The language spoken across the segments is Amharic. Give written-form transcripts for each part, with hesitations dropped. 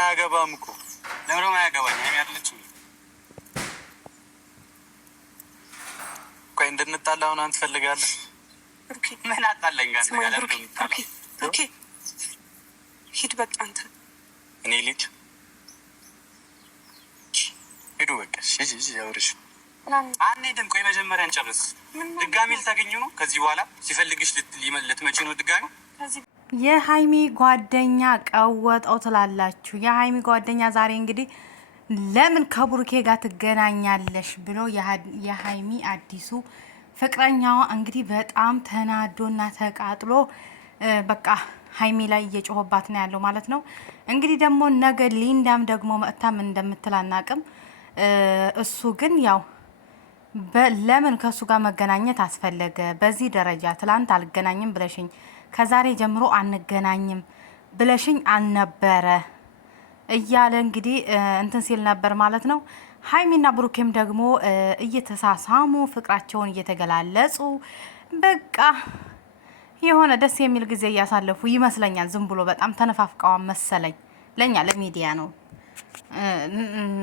አያገባም እኮ ለምን አያገባኝ? አይያለች ቆይ እንድንጣላ አሁን አንተ ትፈልጋለህ? ኦኬ ምን አጣለኝ ጋር ኦኬ ሂድ በቃ አንተ እኔ ልጅ ሄዱ በቃ እሺ ያወርሽ አንሄድም። ቆይ መጀመሪያ እንጨርስ። ድጋሚ ልታገኙ ነው? ከዚህ በኋላ ሲፈልግሽ ልትመጪ ነው ድጋሚ? የሀይሚ ጓደኛ ቀወጠው ትላላችሁ። የሀይሚ ጓደኛ ዛሬ እንግዲህ ለምን ከብሩኬ ጋር ትገናኛለሽ ብሎ የሀይሚ አዲሱ ፍቅረኛዋ እንግዲህ በጣም ተናዶና ተቃጥሎ በቃ ሀይሚ ላይ እየጮህባት ነው ያለው ማለት ነው። እንግዲህ ደግሞ ነገ ሊንዳም ደግሞ መጥታም እንደምትል አናቅም። እሱ ግን ያው ለምን ከሱ ጋር መገናኘት አስፈለገ በዚህ ደረጃ? ትላንት አልገናኝም ብለሽኝ ከዛሬ ጀምሮ አንገናኝም ብለሽኝ አልነበረ እያለ እንግዲህ እንትን ሲል ነበር ማለት ነው። ሀይሚና ብሩኬም ደግሞ እየተሳሳሙ ፍቅራቸውን እየተገላለጹ በቃ የሆነ ደስ የሚል ጊዜ እያሳለፉ ይመስለኛል። ዝም ብሎ በጣም ተነፋፍቀዋን መሰለኝ። ለኛ ለሚዲያ ነው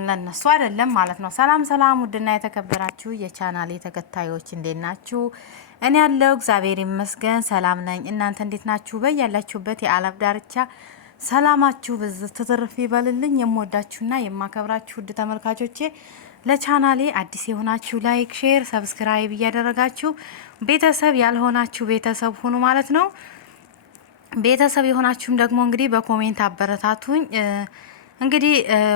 ለነሱ አይደለም ማለት ነው። ሰላም ሰላም፣ ውድና የተከበራችሁ የቻናሌ ተከታዮች እንዴት ናችሁ? እኔ ያለው እግዚአብሔር ይመስገን ሰላም ነኝ። እናንተ እንዴት ናችሁ? በያላችሁበት የዓለም ዳርቻ ሰላማችሁ ብዝት ትትርፍ ይበልልኝ። የምወዳችሁና የማከብራችሁ ውድ ተመልካቾቼ ለቻናሌ አዲስ የሆናችሁ ላይክ፣ ሼር፣ ሰብስክራይብ እያደረጋችሁ ቤተሰብ ያልሆናችሁ ቤተሰብ ሁኑ ማለት ነው። ቤተሰብ የሆናችሁም ደግሞ እንግዲህ በኮሜንት አበረታቱኝ። እንግዲህ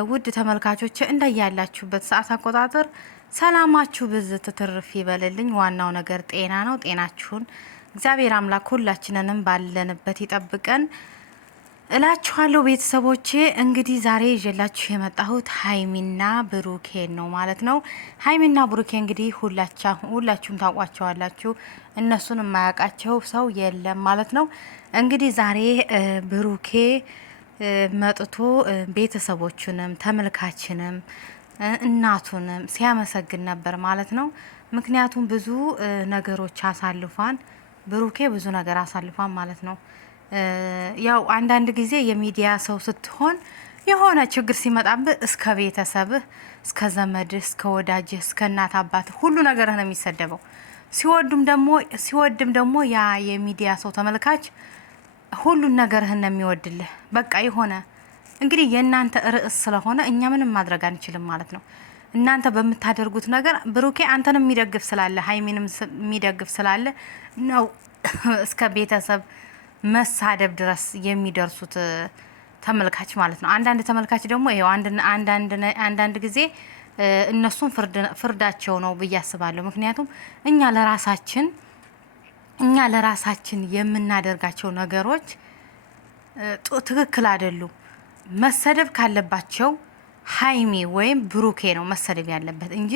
ውድ ተመልካቾች እንደያላችሁበት ሰዓት አቆጣጠር ሰላማችሁ ብዝት ትርፍ ይበልልኝ። ዋናው ነገር ጤና ነው። ጤናችሁን እግዚአብሔር አምላክ ሁላችንንም ባለንበት ይጠብቀን እላችኋለሁ ቤተሰቦቼ። እንግዲህ ዛሬ ይዤላችሁ የመጣሁት ሀይሚና ብሩኬን ነው ማለት ነው። ሀይሚና ብሩኬ እንግዲህ ሁላችሁም ታውቋቸዋላችሁ። እነሱን የማያውቃቸው ሰው የለም ማለት ነው። እንግዲህ ዛሬ ብሩኬ መጥቶ ቤተሰቦቹንም ተመልካችንም እናቱንም ሲያመሰግን ነበር ማለት ነው። ምክንያቱም ብዙ ነገሮች አሳልፏን ብሩኬ ብዙ ነገር አሳልፏን ማለት ነው። ያው አንዳንድ ጊዜ የሚዲያ ሰው ስትሆን የሆነ ችግር ሲመጣብህ እስከ ቤተሰብህ፣ እስከ ዘመድህ፣ እስከ ወዳጅህ፣ እስከ እናት አባትህ ሁሉ ነገርህ ነው የሚሰደበው። ሲወድም ደግሞ ያ የሚዲያ ሰው ተመልካች ሁሉን ነገርህን ነው የሚወድልህ። በቃ የሆነ እንግዲህ የእናንተ ርዕስ ስለሆነ እኛ ምንም ማድረግ አንችልም ማለት ነው። እናንተ በምታደርጉት ነገር ብሩኬ አንተንም የሚደግፍ ስላለ ሀይሚንም የሚደግፍ ስላለ ነው እስከ ቤተሰብ መሳደብ ድረስ የሚደርሱት ተመልካች ማለት ነው። አንዳንድ ተመልካች ደግሞ ይሄው አንዳንድ ጊዜ እነሱን ፍርዳቸው ነው ብዬ አስባለሁ። ምክንያቱም እኛ ለራሳችን የምናደርጋቸው ነገሮች ትክክል አይደሉም። መሰደብ ካለባቸው ሀይሚ ወይም ብሩኬ ነው መሰደብ ያለበት እንጂ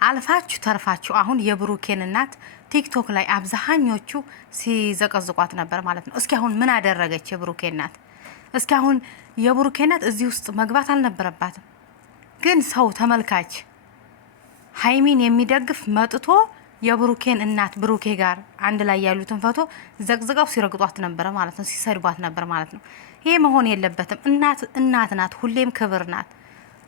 አልፋችሁ ተርፋችሁ አሁን የብሩኬን እናት ቲክቶክ ላይ አብዛኞቹ ሲዘቀዝቋት ነበር ማለት ነው። እስኪ አሁን ምን አደረገች የብሩኬ እናት? እስኪ አሁን የብሩኬ እናት እዚህ ውስጥ መግባት አልነበረባትም። ግን ሰው ተመልካች ሀይሚን የሚደግፍ መጥቶ የብሩኬን እናት ብሩኬ ጋር አንድ ላይ ያሉትን ፎቶ ዘቅዝቀው ሲረግጧት ነበር ማለት ነው፣ ሲሰድቧት ነበር ማለት ነው። ይሄ መሆን የለበትም። እናት ናት፣ ሁሌም ክብር ናት።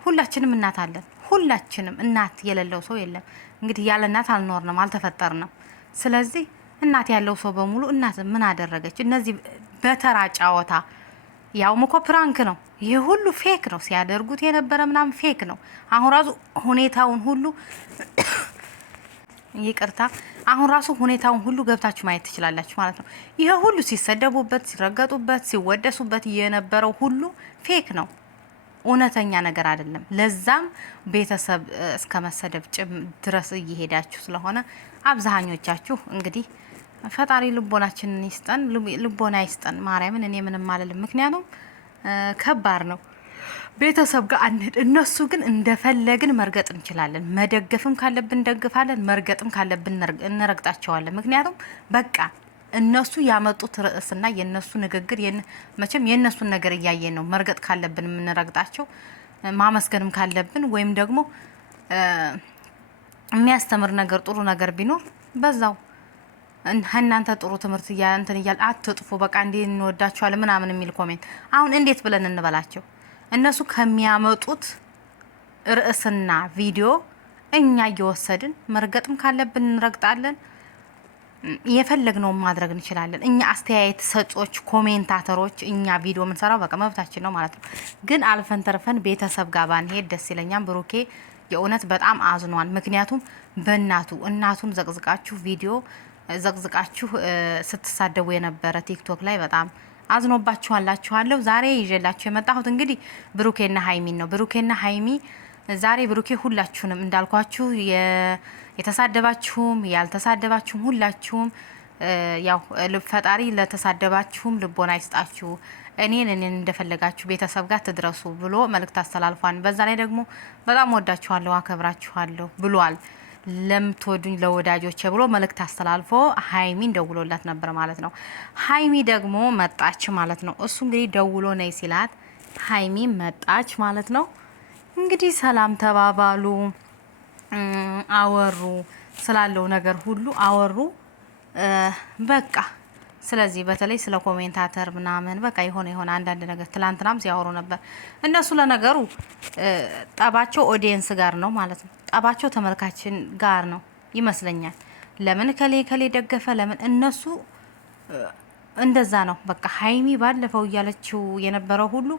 ሁላችንም እናት አለን። ሁላችንም እናት የሌለው ሰው የለም። እንግዲህ ያለ እናት አልኖርንም፣ አልተፈጠርንም። ስለዚህ እናት ያለው ሰው በሙሉ እናት ምን አደረገች? እነዚህ በተራ ጫወታ ያውም እኮ ፕራንክ ነው። ይሄ ሁሉ ፌክ ነው ሲያደርጉት የነበረ ምናምን ፌክ ነው። አሁን ራሱ ሁኔታውን ሁሉ ይቅርታ፣ አሁን ራሱ ሁኔታውን ሁሉ ገብታችሁ ማየት ትችላላችሁ ማለት ነው። ይሄ ሁሉ ሲሰደቡበት፣ ሲረገጡበት፣ ሲወደሱበት የነበረው ሁሉ ፌክ ነው። እውነተኛ ነገር አይደለም። ለዛም ቤተሰብ እስከ መሰደብ ድረስ እየሄዳችሁ ስለሆነ አብዛኞቻችሁ እንግዲህ ፈጣሪ ልቦናችንን ይስጠን፣ ልቦና ይስጠን። ማርያምን እኔ ምንም አልልም። ምክንያቱም ከባድ ነው። ቤተሰብ ጋር አንድ እነሱ ግን እንደፈለግን መርገጥ እንችላለን። መደገፍም ካለብን እንደግፋለን፣ መርገጥም ካለብን እንረግጣቸዋለን። ምክንያቱም በቃ እነሱ ያመጡት ርዕስና የነሱ ንግግር መቼም የነሱን ነገር እያየን ነው። መርገጥ ካለብን የምንረግጣቸው፣ ማመስገንም ካለብን ወይም ደግሞ የሚያስተምር ነገር ጥሩ ነገር ቢኖር በዛው እናንተ ጥሩ ትምህርት እንትን እያል አትጥፉ። በቃ እንዴ እንወዳችኋለን ምናምን የሚል ኮሜንት አሁን እንዴት ብለን እንበላቸው? እነሱ ከሚያመጡት ርዕስና ቪዲዮ እኛ እየወሰድን መርገጥም ካለብን እንረግጣለን። የፈለግነውን ማድረግ እንችላለን። እኛ አስተያየት ሰጮች፣ ኮሜንታተሮች እኛ ቪዲዮ የምንሰራው በቃ መብታችን ነው ማለት ነው። ግን አልፈን ተርፈን ቤተሰብ ጋር ባንሄድ ደስ ይለኛል። ብሩኬ የእውነት በጣም አዝኗል። ምክንያቱም እናቱን ዘቅዝቃችሁ ቪዲዮ ዘቅዝቃችሁ ስትሳደቡ የነበረ ቲክቶክ ላይ በጣም አዝኖባችኋላችኋለሁ። ዛሬ ይዤላችሁ የመጣሁት እንግዲህ ብሩኬና ሀይሚን ነው። ብሩኬና ሀይሚ ዛሬ ብሩኬ ሁላችሁንም እንዳልኳችሁ የተሳደባችሁም ያልተሳደባችሁም ሁላችሁም ያው ፈጣሪ ለተሳደባችሁም ልቦና ይስጣችሁ፣ እኔን እንደፈለጋችሁ ቤተሰብ ጋር ትድረሱ ብሎ መልእክት አስተላልፏል። በዛ ላይ ደግሞ በጣም ወዳችኋለሁ አከብራችኋለሁ ብሏል። ለምትወዱኝ ለወዳጆቼ ብሎ መልእክት አስተላልፎ ሀይሚን ደውሎላት ነበር ማለት ነው። ሀይሚ ደግሞ መጣች ማለት ነው። እሱ እንግዲህ ደውሎ ነይ ሲላት ሀይሚ መጣች ማለት ነው። እንግዲህ ሰላም ተባባሉ፣ አወሩ፣ ስላለው ነገር ሁሉ አወሩ። በቃ ስለዚህ በተለይ ስለ ኮሜንታተር ምናምን በቃ የሆነ አንዳንድ ነገር ትላንትናም ሲያወሩ ነበር። እነሱ ለነገሩ ጠባቸው ኦዲየንስ ጋር ነው ማለት ነው። ጠባቸው ተመልካችን ጋር ነው ይመስለኛል። ለምን ከሌ ደገፈ ለምን እነሱ እንደዛ ነው በቃ። ሀይሚ ባለፈው እያለችው የነበረው ሁሉ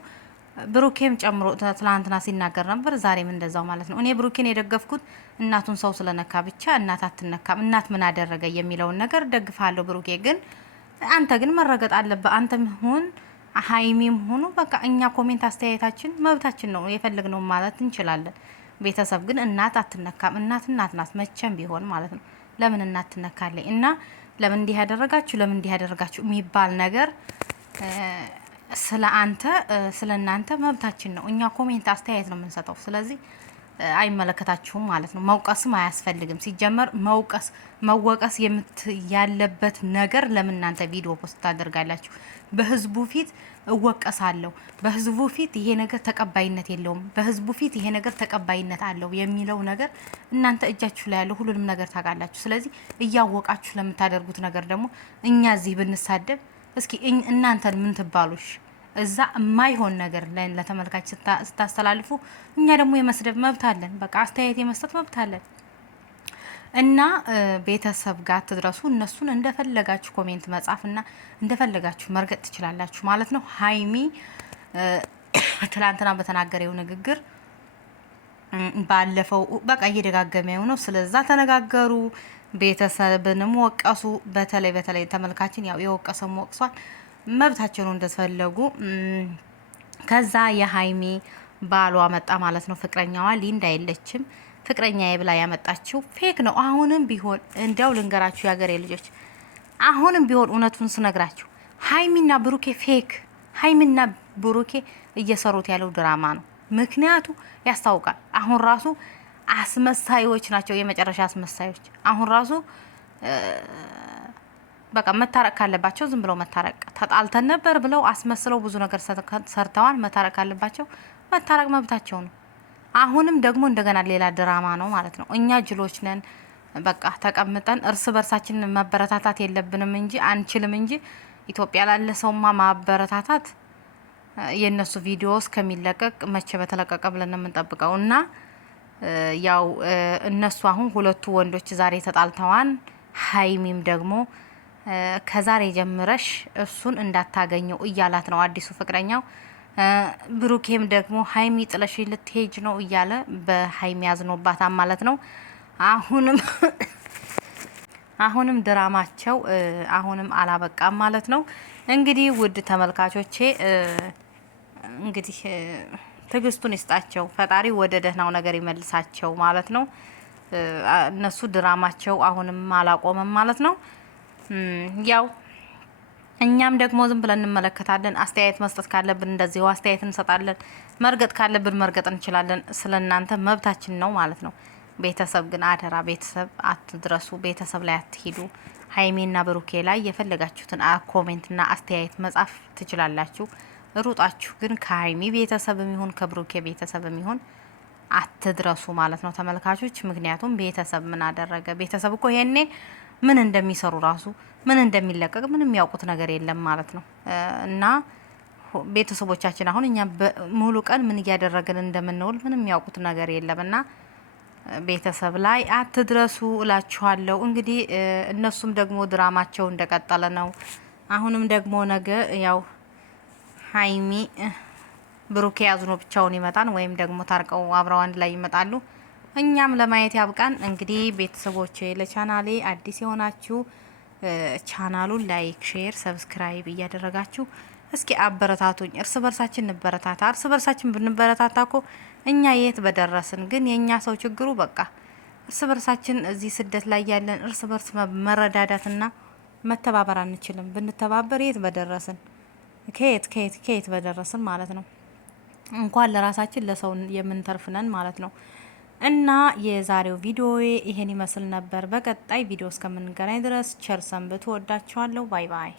ብሩኬም ጨምሮ ትላንትና ሲናገር ነበር። ዛሬም እንደዛው ማለት ነው። እኔ ብሩኬን የደገፍኩት እናቱን ሰው ስለነካ ብቻ እናት አትነካም፣ እናት ምን አደረገ የሚለውን ነገር ደግፋለሁ። ብሩኬ ግን አንተ ግን መረገጥ አለበት። አንተም ሆን ሀይሚም ሆኑ በቃ እኛ ኮሜንት አስተያየታችን መብታችን ነው፣ የፈለግነው ማለት እንችላለን። ቤተሰብ ግን እናት አትነካም። እናት ናት መቼም ቢሆን ማለት ነው። ለምን እናት ትነካለች? እና ለምን እንዲህ ያደረጋችሁ ለምን እንዲህ ያደረጋችሁ የሚባል ነገር ስለ አንተ ስለ እናንተ መብታችን ነው። እኛ ኮሜንት አስተያየት ነው የምንሰጠው። ስለዚህ አይመለከታችሁም ማለት ነው። መውቀስም አያስፈልግም። ሲጀመር መወቀስ ያለበት ነገር ለምን እናንተ ቪዲዮ ፖስት ታደርጋላችሁ? በህዝቡ ፊት እወቀሳለሁ፣ በህዝቡ ፊት ይሄ ነገር ተቀባይነት የለውም፣ በህዝቡ ፊት ይሄ ነገር ተቀባይነት አለው የሚለው ነገር እናንተ እጃችሁ ላይ ያለው ሁሉንም ነገር ታውቃላችሁ። ስለዚህ እያወቃችሁ ለምታደርጉት ነገር ደግሞ እኛ እዚህ ብንሳደብ እስኪ እናንተን ምን ትባሉሽ? እዛ የማይሆን ነገር ለተመልካች ስታስተላልፉ እኛ ደግሞ የመስደብ መብት አለን። በቃ አስተያየት የመስጠት መብት አለን። እና ቤተሰብ ጋር ትድረሱ። እነሱን እንደፈለጋችሁ ኮሜንት መጻፍና እንደፈለጋችሁ መርገጥ ትችላላችሁ ማለት ነው። ሀይሚ ትላንትና በተናገረው ንግግር ባለፈው በቃ እየደጋገመው ነው። ስለዛ ተነጋገሩ፣ ቤተሰብንም ወቀሱ። በተለይ ተመልካችን ያው የወቀሰም ወቅሷል። መብታቸው ነው እንደተፈለጉ። ከዛ የሀይሚ ባሏ መጣ ማለት ነው። ፍቅረኛዋ ሊንዳ የለችም። ፍቅረኛዬ ብላ ያመጣችው ፌክ ነው። አሁንም ቢሆን እንዲያው ልንገራችሁ የሀገሬ ልጆች፣ አሁንም ቢሆን እውነቱን ስነግራችሁ ሀይሚና ብሩኬ ፌክ፣ ሀይሚና ብሩኬ እየሰሩት ያለው ድራማ ነው። ምክንያቱ ያስታውቃል። አሁን ራሱ አስመሳዮች ናቸው፣ የመጨረሻ አስመሳዮች። አሁን ራሱ በቃ መታረቅ ካለባቸው ዝም ብለው መታረቅ፣ ተጣልተን ነበር ብለው አስመስለው ብዙ ነገር ሰርተዋል። መታረቅ ካለባቸው መታረቅ መብታቸው ነው። አሁንም ደግሞ እንደገና ሌላ ድራማ ነው ማለት ነው። እኛ ጅሎች ነን። በቃ ተቀምጠን እርስ በርሳችን መበረታታት የለብንም እንጂ አንችልም እንጂ ኢትዮጵያ ላለ ሰውማ ማበረታታት የእነሱ ቪዲዮ እስከሚለቀቅ መቼ በተለቀቀ ብለን የምንጠብቀው እና ያው እነሱ አሁን ሁለቱ ወንዶች ዛሬ ተጣልተዋን። ሀይሚም ደግሞ ከዛሬ ጀምረሽ እሱን እንዳታገኘው እያላት ነው አዲሱ ፍቅረኛው። ብሩኬም ደግሞ ሀይሚ ጥለሽ ልትሄጅ ነው እያለ በሀይሚ ያዝኖባታል ማለት ነው። አሁንም ድራማቸው አሁንም አላበቃም ማለት ነው። እንግዲህ ውድ ተመልካቾቼ እንግዲህ ትዕግስቱን ይስጣቸው ፈጣሪ፣ ወደ ደህናው ነገር ይመልሳቸው ማለት ነው። እነሱ ድራማቸው አሁንም አላቆመም ማለት ነው። ያው እኛም ደግሞ ዝም ብለን እንመለከታለን። አስተያየት መስጠት ካለብን እንደዚሁ አስተያየት እንሰጣለን። መርገጥ ካለብን መርገጥ እንችላለን። ስለናንተ መብታችን ነው ማለት ነው። ቤተሰብ ግን አደራ ቤተሰብ አትድረሱ፣ ቤተሰብ ላይ አትሂዱ። ሀይሜና ብሩኬ ላይ የፈለጋችሁትን ኮሜንትና አስተያየት መጻፍ ትችላላችሁ። ሩጣችሁ ግን ከሀይሚ ቤተሰብ የሚሆን ከብሩኬ ቤተሰብ የሚሆን አትድረሱ ማለት ነው ተመልካቾች። ምክንያቱም ቤተሰብ ምን አደረገ? ቤተሰብ እኮ ይሄኔ ምን እንደሚሰሩ ራሱ ምን እንደሚለቀቅ ምን የሚያውቁት ነገር የለም ማለት ነው። እና ቤተሰቦቻችን አሁን እኛ ሙሉ ቀን ምን እያደረግን እንደምንውል ምንም የሚያውቁት ነገር የለምና ቤተሰብ ላይ አትድረሱ እላችኋለሁ። እንግዲህ እነሱም ደግሞ ድራማቸው እንደቀጠለ ነው። አሁንም ደግሞ ነገ ያው ሀይሚ ብሩኬ አዝኖ ብቻውን ይመጣል ወይም ደግሞ ታርቀው አብረው አንድ ላይ ይመጣሉ። እኛም ለማየት ያብቃን። እንግዲህ ቤተሰቦቼ ለቻናሌ አዲስ የሆናችሁ ቻናሉን ላይክ፣ ሼር፣ ሰብስክራይብ እያደረጋችሁ እስኪ አበረታቱኝ። እርስ በርሳችን እንበረታታ። እርስ በርሳችን ብንበረታታ እኮ እኛ የት በደረስን። ግን የእኛ ሰው ችግሩ በቃ እርስ በርሳችን እዚህ ስደት ላይ ያለን እርስ በርስ መረዳዳትና መተባበር አንችልም። ብንተባበር የት በደረስን። ከየት በደረስን ማለት ነው። እንኳን ለራሳችን ለሰው የምንተርፍነን ማለት ነው። እና የዛሬው ቪዲዮ ይሄን ይመስል ነበር። በቀጣይ ቪዲዮ እስከምንገናኝ ድረስ ቸር ሰንብቱ። ወዳችኋለሁ። ባይ ባይ።